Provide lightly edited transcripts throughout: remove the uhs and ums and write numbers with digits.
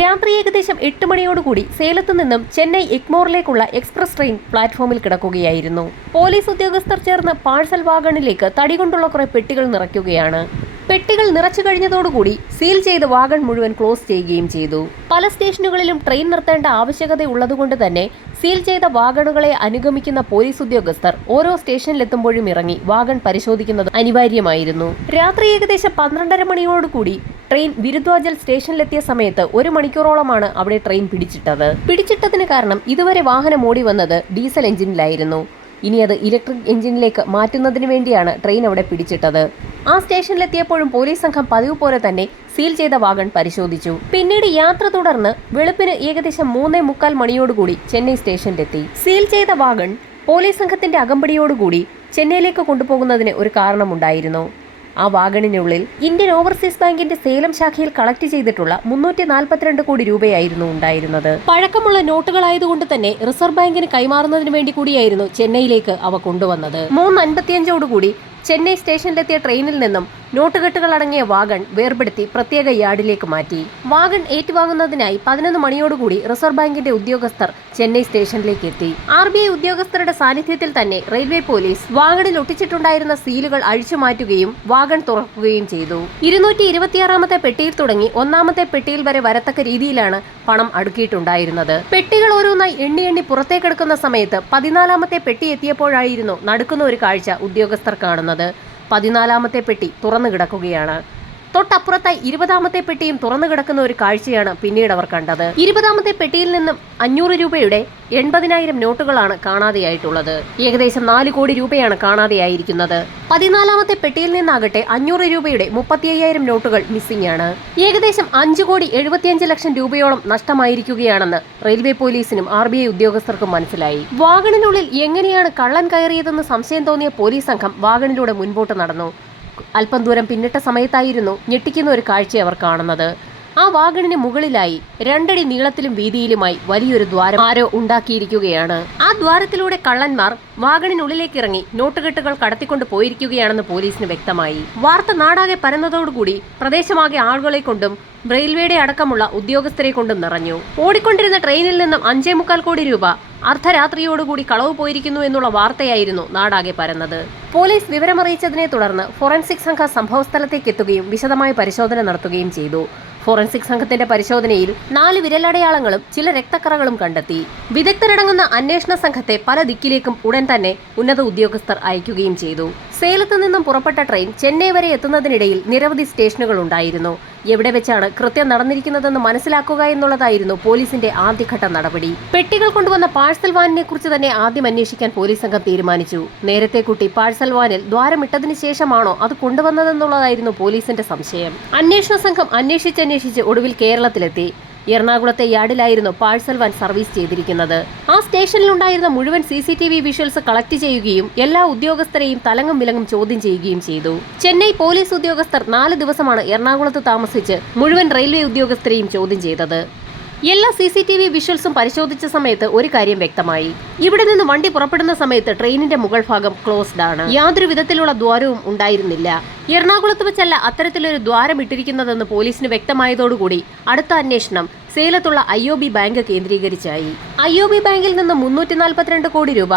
രാത്രി ഏകദേശം 8 മണിയോടുകൂടി സേലത്ത് നിന്നും ചെന്നൈ എഗ്മോറിലേക്കുള്ള എക്സ്പ്രസ് ട്രെയിൻ പ്ലാറ്റ്ഫോമിൽ കിടക്കുകയായിരുന്നു. പോലീസ് ഉദ്യോഗസ്ഥർ ചേർന്ന് പാഴ്സൽ വാഗണിലേക്ക് തടികൊണ്ടുള്ള കുറെ പെട്ടികൾ നിറയ്ക്കുകയാണ്. പെട്ടികൾ നിറച്ചു കഴിഞ്ഞതോടുകൂടി സീൽ ചെയ്ത് വാഗൺ മുഴുവൻ ക്ലോസ് ചെയ്യുകയും ചെയ്തു. പല സ്റ്റേഷനുകളിലും ട്രെയിൻ നിർത്തേണ്ട ആവശ്യകത ഉള്ളതുകൊണ്ട് തന്നെ സീൽ ചെയ്ത വാഗണുകളെ അനുഗമിക്കുന്ന പോലീസ് ഉദ്യോഗസ്ഥർ ഓരോ സ്റ്റേഷനിലെത്തുമ്പോഴും ഇറങ്ങി വാഗൺ പരിശോധിക്കുന്നത് അനിവാര്യമായിരുന്നു. രാത്രി ഏകദേശം 12:30 മണിയോടുകൂടി ട്രെയിൻ വിരുദ്വാചൽ സ്റ്റേഷനിലെത്തിയ സമയത്ത് 1 മണിക്കൂറോളമാണ് അവിടെ ട്രെയിൻ പിടിച്ചിട്ടതിന് കാരണം ഇതുവരെ വാഹനം ഓടി വന്നത് ഡീസൽ എഞ്ചിനിലായിരുന്നു. ഇനി അത് ഇലക്ട്രിക് എഞ്ചിനിലേക്ക് മാറ്റുന്നതിന് വേണ്ടിയാണ് ട്രെയിൻ അവിടെ പിടിച്ചിട്ടത്. ആ സ്റ്റേഷനിലെത്തിയപ്പോഴും പോലീസ് സംഘം പതിവ് പോലെ തന്നെ സീൽ ചെയ്ത വാഗൺ പരിശോധിച്ചു. പിന്നീട് യാത്ര തുടർന്ന് വെളുപ്പിന് ഏകദേശം 3:45 മണിയോടുകൂടി ചെന്നൈ സ്റ്റേഷനിലെത്തി. സീൽ ചെയ്ത വാഗൺ പോലീസ് സംഘത്തിന്റെ അകമ്പടിയോടുകൂടി ചെന്നൈയിലേക്ക് കൊണ്ടുപോകുന്നതിന് ഒരു കാരണമുണ്ടായിരുന്നു. ആ വാഗണിനുള്ളിൽ ഇന്ത്യൻ ഓവർസീസ് ബാങ്കിന്റെ സേലം ശാഖയിൽ കളക്ട് ചെയ്തിട്ടുള്ള 342 കോടി രൂപയായിരുന്നു ഉണ്ടായിരുന്നത്. പഴക്കമുള്ള നോട്ടുകളായതുകൊണ്ട് തന്നെ റിസർവ് ബാങ്കിന് കൈമാറുന്നതിന് വേണ്ടി കൂടിയായിരുന്നു ചെന്നൈയിലേക്ക് അവ കൊണ്ടുവന്നത്. 3:55 ചെന്നൈ സ്റ്റേഷനിലെത്തിയ ട്രെയിനിൽ നിന്നും നോട്ടുകെട്ടുകൾ അടങ്ങിയ വാഗൺ വേർപെടുത്തി പ്രത്യേക യാർഡിലേക്ക് മാറ്റി. വാഗൺ ഏറ്റുവാങ്ങുന്നതിനായി 11 മണിയോടുകൂടി റിസർവ് ബാങ്കിന്റെ ഉദ്യോഗസ്ഥർ ചെന്നൈ സ്റ്റേഷനിലേക്ക് എത്തി. RBI ഉദ്യോഗസ്ഥരുടെ സാന്നിധ്യത്തിൽ തന്നെ റെയിൽവേ പോലീസ് വാഗണിൽ ഒട്ടിച്ചിട്ടുണ്ടായിരുന്ന സീലുകൾ അഴിച്ചു മാറ്റുകയും വാഗൺ തുറക്കുകയും ചെയ്തു. 226ാമത്തെ പെട്ടിയിൽ തുടങ്ങി 1ാമത്തെ പെട്ടിയിൽ വരെ വരത്തക്ക രീതിയിലാണ് പണം അടുക്കിയിട്ടുണ്ടായിരുന്നത്. പെട്ടികൾ ഓരോന്നായി എണ്ണി പുറത്തേക്കെടുക്കുന്ന സമയത്ത് 14ാമത്തെ പെട്ടി എത്തിയപ്പോഴായിരുന്നു നടുക്കുന്ന ഒരു കാഴ്ച ഉദ്യോഗസ്ഥർ കാണുന്നത്. 14ാമത്തെ പെട്ടി തുറന്നു കിടക്കുകയാണ്. തൊട്ടപ്പുറത്തായി 20ാമത്തെ പെട്ടിയും തുറന്നു കിടക്കുന്ന ഒരു കാഴ്ചയാണ് പിന്നീട് അവർ കണ്ടത്. 20ാമത്തെ പെട്ടിയിൽ നിന്നും 500 രൂപയുടെ 80,000 നോട്ടുകളാണ് കാണാതെയായിട്ടുള്ളത്. ഏകദേശം 4 കോടി രൂപയാണ് കാണാതെയായിരിക്കുന്നത്. 14ാമത്തെ പെട്ടിയിൽ നിന്നാകട്ടെ 500 രൂപയുടെ 35,000 നോട്ടുകൾ മിസ്സിംഗ് ആണ്. ഏകദേശം 5,75 ലക്ഷം രൂപയോളം നഷ്ടമായിരിക്കുകയാണെന്ന് റെയിൽവേ പോലീസിനും RBI ഉദ്യോഗസ്ഥർക്കും മനസ്സിലായി. വാഗണിനുള്ളിൽ എങ്ങനെയാണ് കള്ളൻ കയറിയതെന്ന് സംശയം തോന്നിയ പോലീസ് സംഘം വാഗണിലൂടെ മുൻപോട്ട് നടന്നു. അല്പം ദൂരം പിന്നിട്ട സമയത്തായിരുന്നു ഞെട്ടിക്കുന്ന ഒരു കാഴ്ച അവർ കാണുന്നത്. ആ വാഗണിന് മുകളിലായി 2 അടി നീളത്തിലും വീതിയിലുമായി വലിയൊരു ദ്വാരം ആരോ ഉണ്ടാക്കിയിരിക്കുകയാണ്. ആ ദ്വാരത്തിലൂടെ കള്ളന്മാർ വാഗണിനുള്ളിലേക്ക് ഇറങ്ങി നോട്ടുകെട്ടുകൾ കടത്തിക്കൊണ്ട് പോയിരിക്കുകയാണെന്ന് പോലീസിന് വ്യക്തമായി. വാർത്ത നാടാകെ പരന്നതോടുകൂടി പ്രദേശമാകെ ആളുകളെ കൊണ്ടും റെയിൽവേയുടെ അടക്കമുള്ള ഉദ്യോഗസ്ഥരെ കൊണ്ടും നിറഞ്ഞു. ഓടിക്കൊണ്ടിരുന്ന ട്രെയിനിൽ നിന്നും 5.25 കോടി രൂപ അർദ്ധരാത്രിയോടുകൂടി കളവ് പോയിരിക്കുന്നു എന്നുള്ള വാർത്തയായിരുന്നു നാടാകെ പരന്നത്. പോലീസ് വിവരമറിയിച്ചതിനെ തുടർന്ന് ഫോറൻസിക് സംഘം സംഭവസ്ഥലത്തേക്ക് എത്തുകയും വിശദമായ പരിശോധന നടത്തുകയും ചെയ്തു. ഫോറൻസിക് സംഘത്തിന്റെ പരിശോധനയിൽ 4 വിരലടയാളങ്ങളും ചില രക്തക്കറകളും കണ്ടെത്തി. വിദഗ്ധരടങ്ങുന്ന അന്വേഷണ സംഘത്തെ പല ദിക്കിലേക്കും ഉടൻ തന്നെ ഉന്നത ഉദ്യോഗസ്ഥർ അയക്കുകയും ചെയ്തു. സേലത്ത് നിന്നും പുറപ്പെട്ട ട്രെയിൻ ചെന്നൈ വരെ എത്തുന്നതിനിടയിൽ നിരവധി സ്റ്റേഷനുകൾ ഉണ്ടായിരുന്നു. എവിടെ വെച്ചാണ് കൃത്യം നടന്നിരിക്കുന്നതെന്ന് മനസ്സിലാക്കുക എന്നുള്ളതായിരുന്നു പോലീസിന്റെ ആദ്യഘട്ട നടപടി. പെട്ടികൾ കൊണ്ടുവന്ന പാഴ്സൽ വാനിനെ കുറിച്ച് തന്നെ ആദ്യം അന്വേഷിക്കാൻ പോലീസ് സംഘം തീരുമാനിച്ചു. നേരത്തെ കുട്ടി പാഴ്സൽ വാനിൽ ദ്വാരമിട്ടതിന് ശേഷമാണോ അത് കൊണ്ടുവന്നതെന്നുള്ളതായിരുന്നു പോലീസിന്റെ സംശയം. അന്വേഷണ സംഘം അന്വേഷിച്ച് ഒടുവിൽ കേരളത്തിലെത്തി. എറണാകുളത്തെ യാർഡിലായിരുന്നു പാഴ്സൽ വാൻ സർവീസ് ചെയ്തിരിക്കുന്നത്. ആ സ്റ്റേഷനിലുണ്ടായിരുന്ന മുഴുവൻ CCTV വിഷ്വൽസ് കളക്ട് ചെയ്യുകയും എല്ലാ ഉദ്യോഗസ്ഥരെയും തലങ്ങും വിലങ്ങും ചോദ്യം ചെയ്യുകയും ചെയ്തു. ചെന്നൈ പോലീസ് ഉദ്യോഗസ്ഥർ 4 ദിവസമാണ് എറണാകുളത്ത് താമസിച്ച് മുഴുവൻ റെയിൽവേ ഉദ്യോഗസ്ഥരെയും ചോദ്യം ചെയ്തത്. എല്ലാ CCTV വിഷ്വൽസും പരിശോധിച്ച സമയത്ത് ഒരു കാര്യം വ്യക്തമായി. ഇവിടെ നിന്ന് വണ്ടി പുറപ്പെടുന്ന സമയത്ത് ട്രെയിനിന്റെ മുകൾ ഭാഗം ക്ലോസ്ഡ് ആണ്. യാതൊരു വിധത്തിലുള്ള ദ്വാരവും ഉണ്ടായിരുന്നില്ല. എറണാകുളത്ത് വെച്ചല്ല അത്തരത്തിലൊരു ദ്വാരം ഇട്ടിരിക്കുന്നതെന്ന് പോലീസിന് വ്യക്തമായതോടുകൂടി അടുത്ത അന്വേഷണം സേലത്തുള്ള IOB ബാങ്ക് കേന്ദ്രീകരിച്ചായി. IOB ബാങ്കിൽ നിന്ന് 342 കോടി രൂപ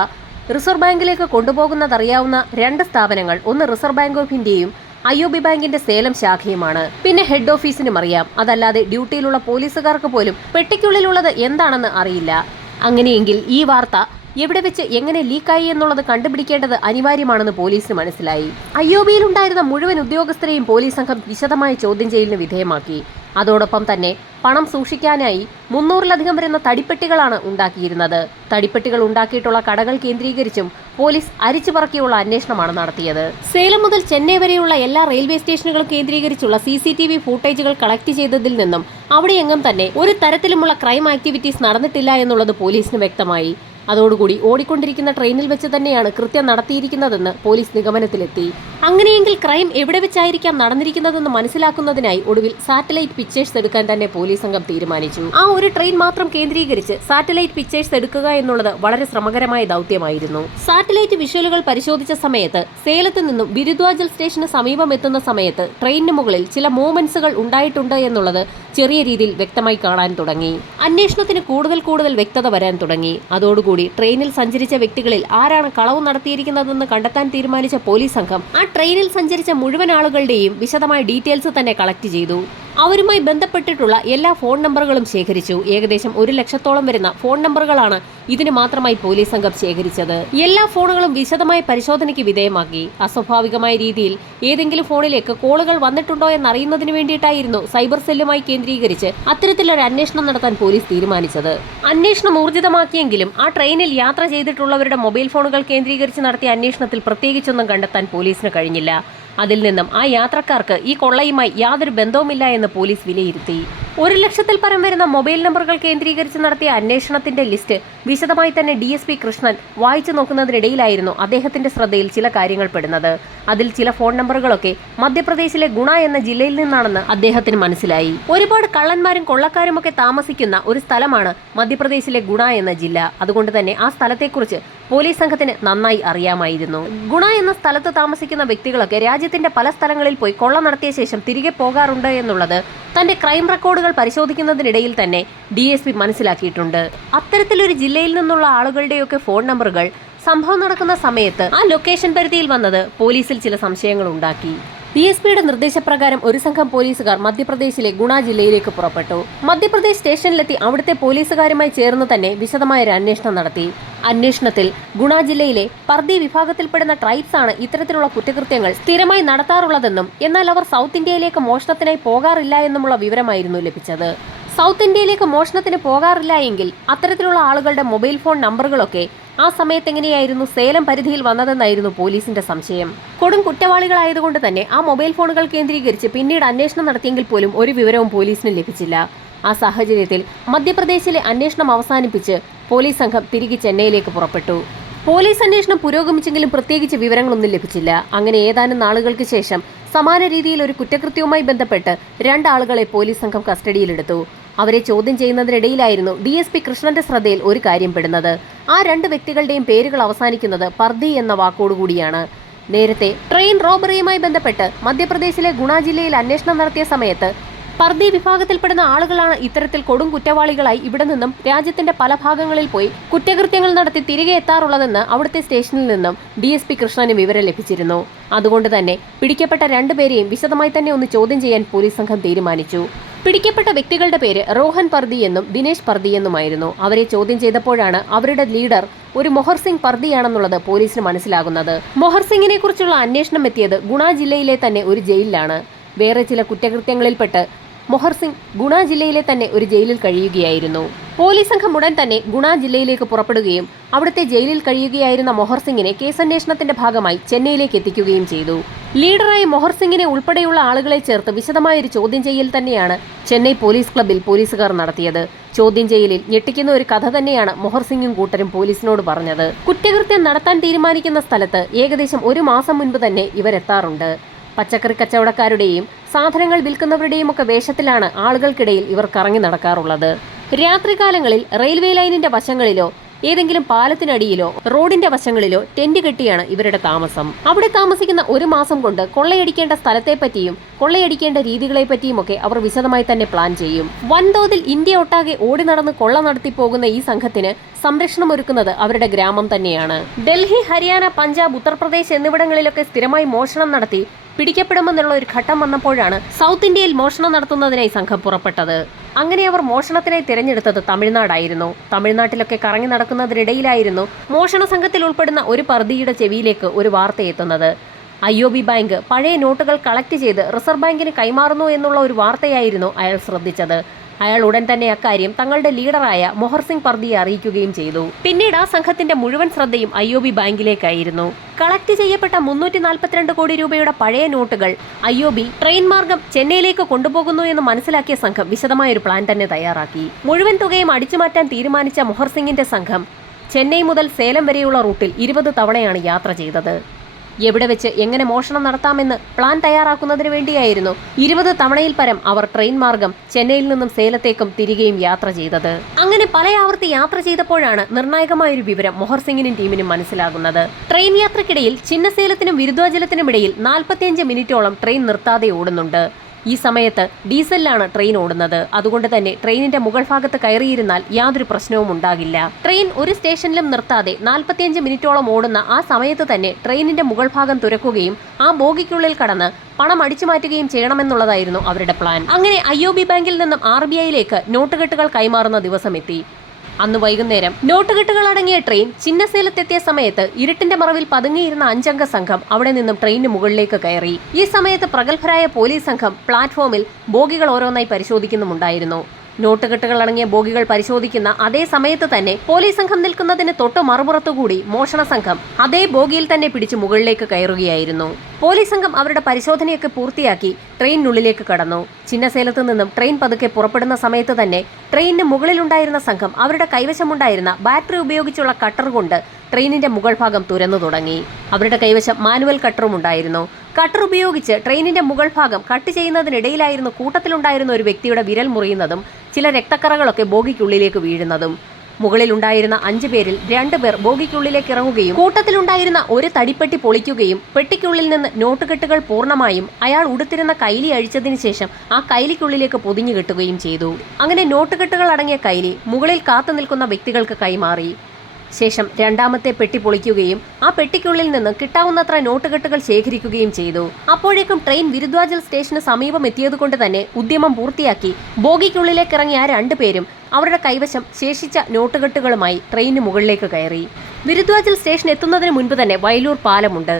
റിസർവ് ബാങ്കിലേക്ക് കൊണ്ടുപോകുന്നതറിയാവുന്ന 2 സ്ഥാപനങ്ങൾ, ഒന്ന് റിസർവ് ബാങ്ക് ഓഫ് ഇന്ത്യയും IOB ബാങ്കിന്റെ സേലം ശാഖയുമാണ്. പിന്നെ ഹെഡ് ഓഫീസിനും അറിയാം. അതല്ലാതെ ഡ്യൂട്ടിയിലുള്ള പോലീസുകാർക്ക് പോലും പെട്ടിക്കുള്ളിലുള്ളത് എന്താണെന്ന് അറിയില്ല. അങ്ങനെയെങ്കിൽ ഈ വാർത്ത എവിടെ വെച്ച് എങ്ങനെ ലീക്കായി എന്നുള്ളത് കണ്ടുപിടിക്കേണ്ടത് അനിവാര്യമാണെന്ന് പോലീസിന് മനസ്സിലായി. IOBയിൽ ഉണ്ടായിരുന്ന മുഴുവൻ ഉദ്യോഗസ്ഥരെയും പോലീസ് സംഘം വിശദമായ ചോദ്യം ചെയ്യലിന് വിധേയമാക്കി. അതോടൊപ്പം തന്നെ പണം സൂക്ഷിക്കാനായി 300-ലധികം വരുന്ന തടിപ്പെട്ടികളാണ് ഉണ്ടാക്കിയിരുന്നത്. തടിപ്പെട്ടികൾ ഉണ്ടാക്കിയിട്ടുള്ള കടകൾ കേന്ദ്രീകരിച്ചും പോലീസ് അരിച്ചു പറക്കിയുള്ള അന്വേഷണമാണ് നടത്തിയത്. സേലം മുതൽ ചെന്നൈ വരെയുള്ള എല്ലാ റെയിൽവേ സ്റ്റേഷനുകളും കേന്ദ്രീകരിച്ചുള്ള CCTV ഫൂട്ടേജുകൾ കളക്ട് ചെയ്തതിൽ നിന്നും അവിടെയെങ്ങും തന്നെ ഒരു തരത്തിലുമുള്ള ക്രൈം ആക്ടിവിറ്റീസ് നടന്നിട്ടില്ല എന്നുള്ളത് പോലീസിന് വ്യക്തമായി. അതോടുകൂടി ഓടിക്കൊണ്ടിരിക്കുന്ന ട്രെയിനിൽ വെച്ച് തന്നെയാണ് കൃത്യം നടത്തിയിരിക്കുന്നതെന്ന് പോലീസ് നിഗമനത്തിലെത്തി. അങ്ങനെയെങ്കിൽ ക്രൈം എവിടെ വെച്ചായിരിക്കാം നടന്നിരിക്കുന്നതെന്ന് മനസ്സിലാക്കുന്നതിനായി ഒടുവിൽ സാറ്റലൈറ്റ് പിക്ചേഴ്സ് എടുക്കാൻ തന്നെ പോലീസ് സംഘം തീരുമാനിച്ചു. ആ ഒരു ട്രെയിൻ മാത്രം കേന്ദ്രീകരിച്ച് സാറ്റലൈറ്റ് പിക്ചേഴ്സ് എടുക്കുക എന്നുള്ളത് വളരെ ശ്രമകരമായ ദൗത്യമായിരുന്നു. സാറ്റലൈറ്റ് വിഷ്വലുകൾ പരിശോധിച്ച സമയത്ത് സേലത്ത് നിന്നും ബിരുദ്വാജൽ സ്റ്റേഷന് സമീപം എത്തുന്ന സമയത്ത് ട്രെയിനിന് മുകളിൽ ചില മൂവ്മെന്റ്സുകൾ ഉണ്ടായിട്ടുണ്ട് എന്നുള്ളത് ചെറിയ രീതിയിൽ വ്യക്തമായി കാണാൻ തുടങ്ങി. അന്വേഷണത്തിന് കൂടുതൽ വ്യക്തത വരാൻ തുടങ്ങി. അതോടുകൂടി ട്രെയിനിൽ സഞ്ചരിച്ച വ്യക്തികളിൽ ആരാണ് കളവ് നടത്തിയിരിക്കുന്നതെന്ന് കണ്ടെത്താൻ തീരുമാനിച്ച പോലീസ് സംഘം ആ ട്രെയിനിൽ സഞ്ചരിച്ച മുഴുവൻ ആളുകളുടെയും വിശദമായ ഡീറ്റെയിൽസ് തന്നെ കളക്ട് ചെയ്തു. അവരുമായി ബന്ധപ്പെട്ടിട്ടുള്ള എല്ലാ ഫോൺ നമ്പറുകളും ശേഖരിച്ചു. ഏകദേശം 1 ലക്ഷത്തോളം വരുന്ന ഫോൺ നമ്പറുകളാണ് ഇതിന് മാത്രമായി പോലീസ് സംഘം ശേഖരിച്ചത്. എല്ലാ ഫോണുകളും വിശദമായ പരിശോധനയ്ക്ക് വിധേയമാക്കി. അസ്വാഭാവികമായ രീതിയിൽ ഏതെങ്കിലും ഫോണിലേക്ക് കോളുകൾ വന്നിട്ടുണ്ടോ എന്നറിയുന്നതിന് വേണ്ടിയിട്ടായിരുന്നു സൈബർ സെല്ലുമായി കേന്ദ്രീകരിച്ച് അത്തരത്തിലൊരു അന്വേഷണം നടത്താൻ പോലീസ് തീരുമാനിച്ചത്. അന്വേഷണം ഊർജിതമാക്കിയെങ്കിലും ആ ട്രെയിനിൽ യാത്ര ചെയ്തിട്ടുള്ളവരുടെ മൊബൈൽ ഫോണുകൾ കേന്ദ്രീകരിച്ച് നടത്തിയ അന്വേഷണത്തിൽ പ്രത്യേകിച്ചൊന്നും കണ്ടെത്താൻ പോലീസിന് കഴിഞ്ഞില്ല. അതിൽ നിന്നും ആ യാത്രക്കാർക്ക് ഈ കൊള്ളയുമായി യാതൊരു ബന്ധവുമില്ല എന്ന് പോലീസ് വിലയിരുത്തി. 1 ലക്ഷത്തിൽ പരം വരുന്ന മൊബൈൽ നമ്പറുകൾ കേന്ദ്രീകരിച്ച് നടത്തിയ അന്വേഷണത്തിന്റെ ലിസ്റ്റ് വിശദമായി തന്നെ DSP കൃഷ്ണൻ വായിച്ചു നോക്കുന്നതിനിടയിലായിരുന്നു അദ്ദേഹത്തിന്റെ ശ്രദ്ധയിൽ ചില കാര്യങ്ങൾ പെടുന്നത്. അതിൽ ചില ഫോൺ നമ്പറുകളൊക്കെ മധ്യപ്രദേശിലെ ഗുണ എന്ന ജില്ലയിൽ നിന്നാണെന്ന് അദ്ദേഹത്തിന് മനസ്സിലായി. ഒരുപാട് കള്ളന്മാരും കൊള്ളക്കാരുമൊക്കെ താമസിക്കുന്ന ഒരു സ്ഥലമാണ് മധ്യപ്രദേശിലെ ഗുണ എന്ന ജില്ല. അതുകൊണ്ട് തന്നെ ആ സ്ഥലത്തെക്കുറിച്ച് പോലീസ് സംഘത്തിന് നന്നായി അറിയാമായിരുന്നു. ഗുണ എന്ന സ്ഥലത്ത് താമസിക്കുന്ന വ്യക്തികളൊക്കെ രാജ്യത്തിന്റെ പല സ്ഥലങ്ങളിൽ പോയി കൊള്ള നടത്തിയ ശേഷം തിരികെ പോകാറുണ്ട് എന്നുള്ളത് തന്റെ ക്രൈം റെക്കോർഡുകൾ പരിശോധിക്കുന്നതിനിടയിൽ തന്നെ DSP മനസ്സിലാക്കിയിട്ടുണ്ട്. അത്തരത്തിലൊരു ജില്ലയിൽ നിന്നുള്ള ആളുകളുടെയൊക്കെ ഫോൺ നമ്പറുകൾ സംഭവം നടക്കുന്ന സമയത്ത് ആ ലൊക്കേഷൻ പരിധിയിൽ വന്നത് പോലീസിൽ ചില സംശയങ്ങൾ ഉണ്ടാക്കി. DSPയുടെ നിർദ്ദേശപ്രകാരം ഒരു സംഘം പോലീസുകാർ മധ്യപ്രദേശിലെ ഗുണ ജില്ലയിലേക്ക് പുറപ്പെട്ടു. മധ്യപ്രദേശ് സ്റ്റേഷനിലെത്തി അവിടുത്തെ പോലീസുകാരുമായി ചേർന്ന് തന്നെ വിശദമായ ഒരു അന്വേഷണം നടത്തി. അന്വേഷണത്തിൽ ഗുണ ജില്ലയിലെ പർദി വിഭാഗത്തിൽപ്പെടുന്ന ട്രൈബ്സ് ആണ് ഇത്തരത്തിലുള്ള കുറ്റകൃത്യങ്ങൾ സ്ഥിരമായി നടത്താറുള്ളതെന്നും എന്നാൽ അവർ സൗത്ത് ഇന്ത്യയിലേക്ക് മോഷണത്തിനായി പോകാറില്ല എന്നുമുള്ള വിവരമായിരുന്നു ലഭിച്ചത്. സൗത്ത് ഇന്ത്യയിലേക്ക് മോഷണത്തിന് പോകാറില്ല എങ്കിൽ അത്തരത്തിലുള്ള ആളുകളുടെ മൊബൈൽ ഫോൺ നമ്പറുകളൊക്കെ ആ സമയത്ത് എങ്ങനെയായിരുന്നു സേലം പരിധിയിൽ വന്നതെന്നായിരുന്നു പോലീസിന്റെ സംശയം. കൊടും കുറ്റവാളികളായതുകൊണ്ട് തന്നെ ആ മൊബൈൽ ഫോണുകൾ കേന്ദ്രീകരിച്ച് പിന്നീട് അന്വേഷണം നടത്തിയെങ്കിൽ പോലും ഒരു വിവരവും പോലീസിന് ലഭിച്ചില്ല. ആ സാഹചര്യത്തിൽ മധ്യപ്രദേശിലെ അന്വേഷണം അവസാനിപ്പിച്ച് പോലീസ് സംഘം തിരികെ ചെന്നൈയിലേക്ക് പുറപ്പെട്ടു. പോലീസ് അന്വേഷണം പുരോഗമിച്ചെങ്കിലും പ്രത്യേകിച്ച് വിവരങ്ങളൊന്നും ലഭിച്ചില്ല. അങ്ങനെ ഏതാനും നാളുകൾക്ക് ശേഷം സമാന രീതിയിൽ ഒരു കുറ്റകൃത്യവുമായി ബന്ധപ്പെട്ട് 2 ആളുകളെ പോലീസ് സംഘം കസ്റ്റഡിയിലെടുത്തു. അവരെ ചോദ്യം ചെയ്യുന്നതിനിടയിലായിരുന്നു DSP കൃഷ്ണന്റെ ശ്രദ്ധയിൽ ഒരു കാര്യം പെടുന്നത്. ആ 2 വ്യക്തികളുടെയും പേരുകൾ അവസാനിക്കുന്നത് പർദി എന്ന വാക്കോടുകൂടിയാണ്. നേരത്തെ ട്രെയിൻ റോബറിയുമായി ബന്ധപ്പെട്ട് മധ്യപ്രദേശിലെ ഗുണ ജില്ലയിൽ അന്വേഷണം നടത്തിയ സമയത്ത് പർദി വിഭാഗത്തിൽപ്പെടുന്ന ആളുകളാണ് ഇത്തരത്തിൽ കൊടും കുറ്റവാളികളായി ഇവിടെ നിന്നും രാജ്യത്തിന്റെ പല ഭാഗങ്ങളിൽ പോയി കുറ്റകൃത്യങ്ങൾ നടത്തി തിരികെ എത്താറുള്ളതെന്ന് അവിടുത്തെ സ്റ്റേഷനിൽ നിന്നും DSP കൃഷ്ണന് വിവരം ലഭിച്ചിരുന്നു. അതുകൊണ്ട് തന്നെ പിടിക്കപ്പെട്ട 2 പേരെയും വിശദമായി തന്നെ ഒന്ന് ചോദ്യം ചെയ്യാൻ പോലീസ് സംഘം തീരുമാനിച്ചു. പിടിക്കപ്പെട്ട വ്യക്തികളുടെ പേര് റോഹൻ പർദി എന്നും ദിനേശ് പർദി എന്നുമായിരുന്നു. അവരെ ചോദ്യം ചെയ്തപ്പോഴാണ് അവരുടെ ലീഡർ ഒരു മൊഹർ സിംഗ് പർദിയാണെന്നുള്ളത് പോലീസിന് മനസ്സിലാകുന്നത്. മൊഹർ സിംഗിനെ കുറിച്ചുള്ള അന്വേഷണം എത്തിയത് ഗുണ ജില്ലയിലെ തന്നെ ഒരു ജയിലിലാണ്. വേറെ ചില കുറ്റകൃത്യങ്ങളിൽപ്പെട്ട് മൊഹർ സിംഗ് ഗുണ ജില്ലയിലെ തന്നെ ഒരു ജയിലിൽ കഴിയുകയായിരുന്നു. പോലീസ് സംഘം ഉടൻ തന്നെ ഗുണ ജില്ലയിലേക്ക് പുറപ്പെടുകയും അവിടുത്തെ ജയിലിൽ കഴിയുകയായിരുന്ന മൊഹർ സിംഗിനെ കേസന്വേഷണത്തിന്റെ ഭാഗമായി ചെന്നൈയിലേക്ക് എത്തിക്കുകയും ചെയ്തു. ലീഡറായ മൊഹർ സിംഗിനെ ഉൾപ്പെടെയുള്ള ആളുകളെ ചേർത്ത് വിശദമായൊരു ചോദ്യം ചെയ്യൽ തന്നെയാണ് ചെന്നൈ പോലീസ് ക്ലബ്ബിൽ പോലീസുകാർ നടത്തിയത്. ചോദ്യം ചെയ്യലിൽ ഞെട്ടിക്കുന്ന ഒരു കഥ തന്നെയാണ് മൊഹർ സിംഗും കൂട്ടരും പോലീസിനോട് പറഞ്ഞത്. കുറ്റകൃത്യം നടത്താൻ തീരുമാനിക്കുന്ന സ്ഥലത്ത് ഏകദേശം 1 മാസം മുൻപ് തന്നെ ഇവരെത്താറുണ്ട്. പച്ചക്കറി കച്ചവടക്കാരുടെയും സാധനങ്ങൾ വിൽക്കുന്നവരുടെയും ഒക്കെ വേഷത്തിലാണ് ആളുകൾക്കിടയിൽ ഇവർ കറങ്ങി നടക്കാറുള്ളത്. രാത്രികാലങ്ങളിൽ റെയിൽവേ ലൈനിന്റെ വശങ്ങളിലോ ഏതെങ്കിലും പാലത്തിനടിയിലോ റോഡിന്റെ വശങ്ങളിലോ ടെന്റ് കെട്ടിയാണ് ഇവരുടെ താമസം. അവിടെ താമസിക്കുന്ന 1 മാസം കൊണ്ട് കൊള്ളയടിക്കേണ്ട സ്ഥലത്തെപ്പറ്റിയും കൊള്ളയടിക്കേണ്ട രീതികളെപ്പറ്റിയുമൊക്കെ അവർ വിശദമായി തന്നെ പ്ലാൻ ചെയ്യും. വൻതോതിൽ ഇന്ത്യ ഒട്ടാകെ ഓടി നടന്ന് കൊള്ള നടത്തി പോകുന്ന ഈ സംഘത്തിന് സംരക്ഷണം ഒരുക്കുന്നത് അവരുടെ ഗ്രാമം തന്നെയാണ്. ഡൽഹി, ഹരിയാന, പഞ്ചാബ്, ഉത്തർപ്രദേശ് എന്നിവിടങ്ങളിലൊക്കെ സ്ഥിരമായി മോഷണം നടത്തി പിടിക്കപ്പെടുമെന്നുള്ള ഒരു ഘട്ടം വന്നപ്പോഴാണ് സൗത്ത് ഇന്ത്യയിൽ മോഷണം നടത്തുന്നതിനായി സംഘം പുറപ്പെട്ടത്. അങ്ങനെ അവർ മോഷണത്തിനായി തിരഞ്ഞെടുത്തത് തമിഴ്നാടായിരുന്നു. തമിഴ്നാട്ടിലൊക്കെ കറങ്ങി നടക്കുന്നതിനിടയിലായിരുന്നു മോഷണ സംഘത്തിൽ ഉൾപ്പെടുന്ന ഒരു പർദിയുടെ ചെവിയിലേക്ക് ഒരു വാർത്ത എത്തുന്നത്. IOB ബാങ്ക് പഴയ നോട്ടുകൾ കളക്ട് ചെയ്ത് റിസർവ് ബാങ്കിന് കൈമാറുന്നു എന്നുള്ള ഒരു വാർത്തയായിരുന്നു അയാൾ ശ്രദ്ധിച്ചത്. അയാൾ ഉടൻ തന്നെ അക്കാര്യം തങ്ങളുടെ ലീഡറായ മൊഹർ സിംഗ് പർദിയെ അറിയിക്കുകയും ചെയ്തു. പിന്നീട് ആ സംഘത്തിന്റെ മുഴുവൻ ശ്രദ്ധയും IOB ബാങ്കിലേക്കായിരുന്നു. കളക്ട് ചെയ്യപ്പെട്ട 342 കോടി രൂപയുടെ പഴയ നോട്ടുകൾ IOB ട്രെയിൻ മാർഗം ചെന്നൈയിലേക്ക് കൊണ്ടുപോകുന്നു എന്ന് മനസ്സിലാക്കിയ സംഘം വിശദമായ ഒരു പ്ലാൻ തന്നെ തയ്യാറാക്കി. മുഴുവൻ തുകയും അടിച്ചുമാറ്റാൻ തീരുമാനിച്ച മൊഹർ സിംഗിന്റെ സംഘം ചെന്നൈ മുതൽ സേലം വരെയുള്ള റൂട്ടിൽ 20 തവണയാണ് യാത്ര ചെയ്തത്. എവിടെ വെച്ച് എങ്ങനെ മോഷണം നടത്താമെന്ന് പ്ലാൻ തയ്യാറാക്കുന്നതിന് വേണ്ടിയായിരുന്നു 20 തവണയിൽ പരം അവർ ട്രെയിൻ മാർഗം ചെന്നൈയിൽ നിന്നും സേലത്തേക്കും തിരികെയും യാത്ര ചെയ്തത്. അങ്ങനെ പല ആവർത്തി യാത്ര ചെയ്തപ്പോഴാണ് നിർണായകമായൊരു വിവരം മൊഹർ സിംഗിനും ടീമിനും മനസ്സിലാകുന്നത്. ട്രെയിൻ യാത്രക്കിടയിൽ ചിന്നസേലത്തിനും വിരുദ്വാചലത്തിനുമിടയിൽ 45 മിനിറ്റോളം ട്രെയിൻ നിർത്താതെ ഓടുന്നുണ്ട്. ഈ സമയത്ത് ഡീസലിലാണ് ട്രെയിൻ ഓടുന്നത്. അതുകൊണ്ട് തന്നെ ട്രെയിനിന്റെ മുകൾ ഭാഗത്ത് കയറിയിരുന്നാൽ യാതൊരു പ്രശ്നവും ഉണ്ടാകില്ല. ട്രെയിൻ ഒരു സ്റ്റേഷനിലും നിർത്താതെ 45 മിനിറ്റോളം ഓടുന്ന ആ സമയത്ത് തന്നെ ട്രെയിനിന്റെ മുകൾ ഭാഗം തുറക്കുകയും ആ ബോഗിക്കുള്ളിൽ കടന്ന് പണം അടിച്ചു മാറ്റുകയും ചെയ്യണമെന്നുള്ളതായിരുന്നു അവരുടെ പ്ലാൻ. അങ്ങനെ IOB ബാങ്കിൽ നിന്നും RBIയിലേക്ക് നോട്ടുകെട്ടുകൾ കൈമാറുന്ന ദിവസമെത്തി. അന്ന് വൈകുന്നേരം നോട്ടുകെട്ടുകൾ അടങ്ങിയ ട്രെയിൻ ചിന്നസേലത്തെത്തിയ സമയത്ത് ഇരുട്ടിന്റെ മറവിൽ പതുങ്ങിയിരുന്ന 5 അംഗ സംഘം അവിടെ നിന്നും ട്രെയിനിന് മുകളിലേക്ക് കയറി. ഈ സമയത്ത് പ്രഗത്ഭരായ പോലീസ് സംഘം പ്ലാറ്റ്ഫോമിൽ ബോഗികൾ ഓരോന്നായി പരിശോധിക്കുന്നുമുണ്ടായിരുന്നു. നോട്ടുകെട്ടുകൾ അടങ്ങിയ ബോഗികൾ പരിശോധിക്കുന്ന അതേ സമയത്ത് തന്നെ പോലീസ് സംഘം നിൽക്കുന്നതിന് തൊട്ട് മറുപുറത്തുകൂടി മോഷണ സംഘം അതേ ബോഗിയിൽ തന്നെ പിടിച്ച് മുകളിലേക്ക് കയറുകയായിരുന്നു. പോലീസ് സംഘം അവരുടെ പരിശോധനയൊക്കെ പൂർത്തിയാക്കി ട്രെയിനിനുള്ളിലേക്ക് കടന്നു. ചിന്നസേലത്ത് നിന്നും ട്രെയിൻ പതുക്കെ പുറപ്പെടുന്ന സമയത്ത് തന്നെ ട്രെയിനിന് മുകളിലുണ്ടായിരുന്ന സംഘം അവരുടെ കൈവശമുണ്ടായിരുന്ന ബാറ്ററി ഉപയോഗിച്ചുള്ള കട്ടർ കൊണ്ട് ട്രെയിനിന്റെ മുകൾ ഭാഗം തുരന്നു തുടങ്ങി. അവരുടെ കൈവശം മാനുവൽ കട്ടറും ഉണ്ടായിരുന്നു. കട്ടർ ഉപയോഗിച്ച് ട്രെയിനിന്റെ മുകൾ ഭാഗം കട്ട് ചെയ്യുന്നതിനിടയിലായിരുന്നു കൂട്ടത്തിലുണ്ടായിരുന്ന ഒരു വ്യക്തിയുടെ വിരൽ മുറിയുന്നതും ചില രക്തക്കറകളൊക്കെ ബോഗിക്കുള്ളിലേക്ക് വീഴുന്നതും. മുകളിലുണ്ടായിരുന്ന 5 പേരിൽ 2 പേർ ബോഗിക്കുള്ളിലേക്ക് ഇറങ്ങുകയും കൂട്ടത്തിലുണ്ടായിരുന്ന ഒരു തടിപ്പെട്ടി പൊളിക്കുകയും പെട്ടിക്കുള്ളിൽ നിന്ന് നോട്ടുകെട്ടുകൾ പൂർണ്ണമായും അയാൾ ഉടുത്തിരുന്ന കൈലി അഴിച്ചതിന് ശേഷം ആ കൈലിക്കുള്ളിലേക്ക് പൊതിഞ്ഞു കെട്ടുകയും ചെയ്തു. അങ്ങനെ നോട്ടുകെട്ടുകൾ അടങ്ങിയ കൈലി മുകളിൽ കാത്തു നിൽക്കുന്ന വ്യക്തികൾക്ക് കൈമാറി. ശേഷം രണ്ടാമത്തെ പെട്ടി പൊളിക്കുകയും ആ പെട്ടിക്കുള്ളിൽ നിന്ന് കിട്ടാവുന്നത്ര നോട്ടുകെട്ടുകൾ ശേഖരിക്കുകയും ചെയ്തു. അപ്പോഴേക്കും ട്രെയിൻ വിരുദ്വാചൽ സ്റ്റേഷന് സമീപം എത്തിയതുകൊണ്ട് തന്നെ ഉദ്യമം പൂർത്തിയാക്കി ബോഗിക്കുള്ളിലേക്ക് ഇറങ്ങിയ ആ 2 പേരും അവരുടെ കൈവശം ശേഷിച്ച നോട്ടുകെട്ടുകളുമായി ട്രെയിനിന് മുകളിലേക്ക് കയറി. വിരുദ്വാചൽ സ്റ്റേഷൻ എത്തുന്നതിന് മുൻപ് തന്നെ വയലൂർ പാലമുണ്ട്.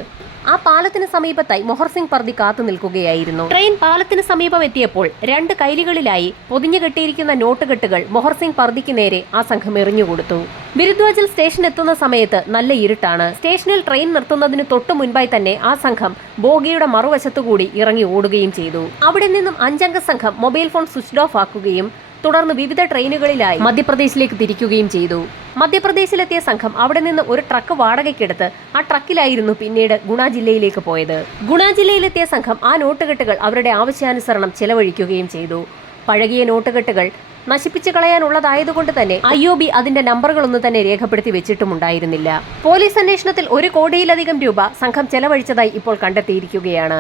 ആ പാലത്തിന് സമീപത്തായി മൊഹർ സിംഗ് പർദി കാത്തു നിൽക്കുകയായിരുന്നു. ട്രെയിൻ പാലത്തിന് സമീപം എത്തിയപ്പോൾ 2 കൈലികളിലായി പൊതിഞ്ഞു കെട്ടിയിരിക്കുന്ന നോട്ടുകെട്ടുകൾ മൊഹർ സിംഗ് പർദിക്ക് നേരെ ആ സംഘം എറിഞ്ഞുകൊടുത്തു. വിരുദ്വാചൽ സ്റ്റേഷൻ എത്തുന്ന സമയത്ത് നല്ല ഇരുട്ടാണ്. സ്റ്റേഷനിൽ ട്രെയിൻ നിർത്തുന്നതിന് തൊട്ടു മുൻപായി തന്നെ ആ സംഘം ബോഗിയുടെ മറുവശത്തുകൂടി ഇറങ്ങി ഓടുകയും ചെയ്തു. അവിടെ നിന്നും 5 അംഗ സംഘം മൊബൈൽ ഫോൺ സ്വിച്ച് ഓഫ് ആക്കുകയും തുടർന്ന് വിവിധ ട്രെയിനുകളിലായി മധ്യപ്രദേശിലേക്ക് തിരിക്കുകയും ചെയ്തു. മധ്യപ്രദേശിലെത്തിയ സംഘം അവിടെ നിന്ന് ഒരു ട്രക്ക് വാടകയ്ക്കെടുത്ത് ആ ട്രക്കിലായിരുന്നു പിന്നീട് ഗുണ ജില്ലയിലേക്ക് പോയത്. ഗുണ ജില്ലയിലെത്തിയ സംഘം ആ നോട്ടുകെട്ടുകൾ അവരുടെ ആവശ്യാനുസരണം ചെലവഴിക്കുകയും ചെയ്തു. പഴകിയ നോട്ടുകെട്ടുകൾ നശിപ്പിച്ചു കളയാനുള്ളതായതുകൊണ്ട് തന്നെ IOB അതിന്റെ നമ്പറുകളൊന്നും തന്നെ രേഖപ്പെടുത്തി വെച്ചിട്ടുമുണ്ടായിരുന്നില്ല. പോലീസ് അന്വേഷണത്തിൽ 1 കോടിയിലധികം രൂപ സംഘം ചെലവഴിച്ചതായി ഇപ്പോൾ കണ്ടെത്തിയിരിക്കുകയാണ്.